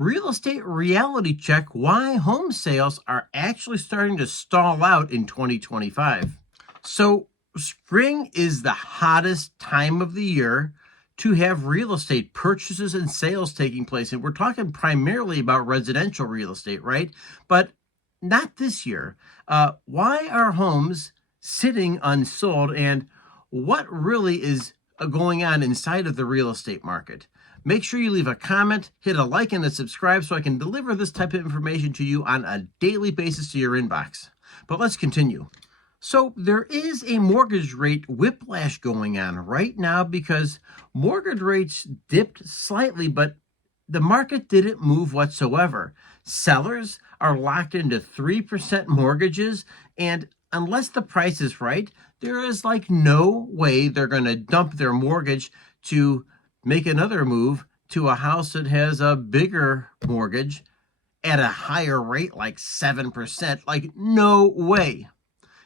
Real estate reality check: why home sales are actually starting to stall out in 2025. So, spring is the hottest time of the year to have real estate purchases and sales taking place. And we're talking primarily about residential real estate, right? But not this year. Why are homes sitting unsold, and what really is going on inside of the real estate market? Make sure you leave a comment, hit a like, and a subscribe so I can deliver this type of information to you on a daily basis to your inbox. But let's continue. So there is a mortgage rate whiplash going on right now because mortgage rates dipped slightly, but the market didn't move whatsoever. Sellers are locked into 3% mortgages, and unless the price is right, there is like no way they're going to dump their mortgage to make another move to a house that has a bigger mortgage at a higher rate, like 7%. Like, no way.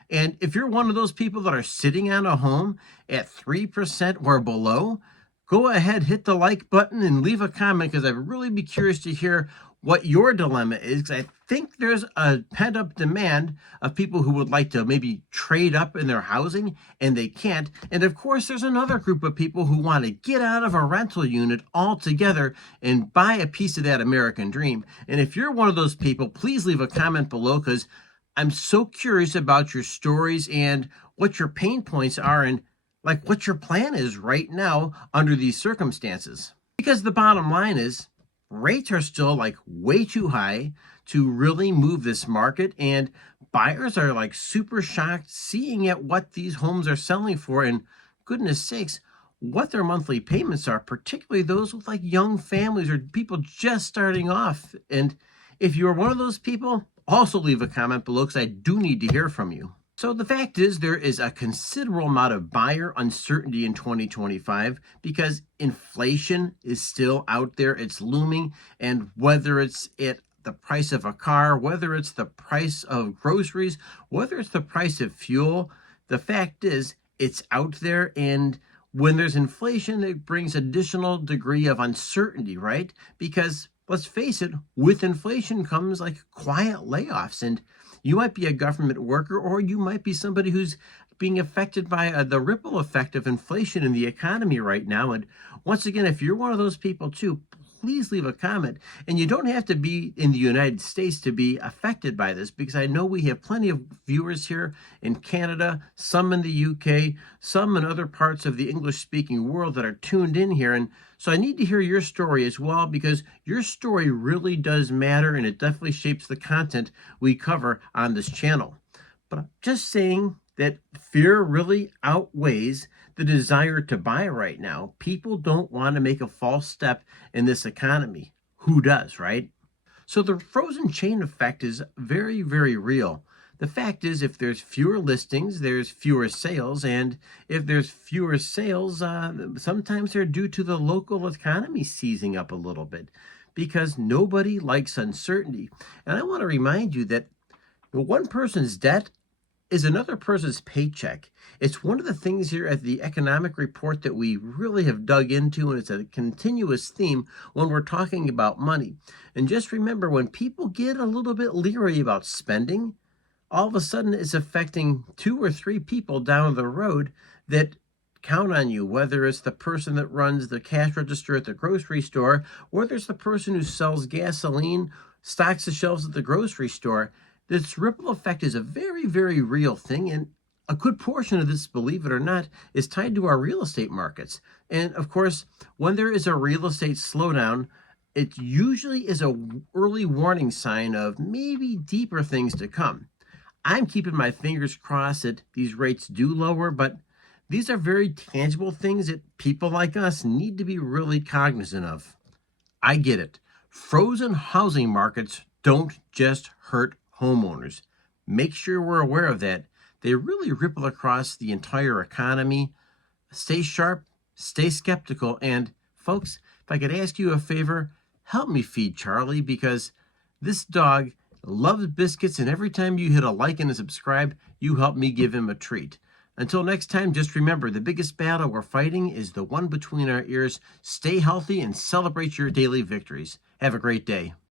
And if you're one of those people that are sitting on a home at 3% or below, go ahead, hit the like button and leave a comment, because I'd really be curious to hear what your dilemma is, because I think there's a pent-up demand of people who would like to maybe trade up in their housing and they can't. And of course, there's another group of people who want to get out of a rental unit altogether and buy a piece of that American dream. And if you're one of those people, please leave a comment below, because I'm so curious about your stories and what your pain points are and like what your plan is right now under these circumstances. Because the bottom line is, rates are still like way too high to really move this market, and buyers are like super shocked seeing at what these homes are selling for, and goodness sakes, what their monthly payments are, particularly those with like young families or people just starting off. And if you're one of those people, also leave a comment below, because I do need to hear from you. So the fact is, there is a considerable amount of buyer uncertainty in 2025 because inflation is still out there. It's looming. And whether it's at the price of a car, whether it's the price of groceries, whether it's the price of fuel, the fact is it's out there. And when there's inflation, it brings additional degree of uncertainty, right? Because let's face it, with inflation comes like quiet layoffs. And you might be a government worker, or you might be somebody who's being affected by the ripple effect of inflation in the economy right now. And once again, if you're one of those people too, please leave a comment. And you don't have to be in the United States to be affected by this, because I know we have plenty of viewers here in Canada, some in the UK, some in other parts of the English-speaking world that are tuned in here. And so I need to hear your story as well, because your story really does matter, and it definitely shapes the content we cover on this channel. But I'm just saying that fear really outweighs the desire to buy right now. People don't want to make a false step in this economy. Who does, right? So the frozen chain effect is very, very real. The fact is, if there's fewer listings, there's fewer sales. And if there's fewer sales, sometimes they're due to the local economy seizing up a little bit, because nobody likes uncertainty. And I want to remind you that one person's debt is another person's paycheck. It's one of the things here at the economic report that we really have dug into, and it's a continuous theme when we're talking about money. And just remember, when people get a little bit leery about spending, all of a sudden it's affecting 2 or 3 people down the road that count on you, whether it's the person that runs the cash register at the grocery store, whether it's the person who sells gasoline, stocks the shelves at the grocery store. This ripple effect is a very, very real thing, and a good portion of this, believe it or not, is tied to our real estate markets. And of course, when there is a real estate slowdown, it usually is an early warning sign of maybe deeper things to come. I'm keeping my fingers crossed that these rates do lower, but these are very tangible things that people like us need to be really cognizant of. I get it. Frozen housing markets don't just hurt homeowners. Make sure we're aware of that. They really ripple across the entire economy. Stay sharp, stay skeptical, and folks, if I could ask you a favor, help me feed Charlie, because this dog loves biscuits, and every time you hit a like and a subscribe, you help me give him a treat. Until next time, just remember the biggest battle we're fighting is the one between our ears. Stay healthy and celebrate your daily victories. Have a great day.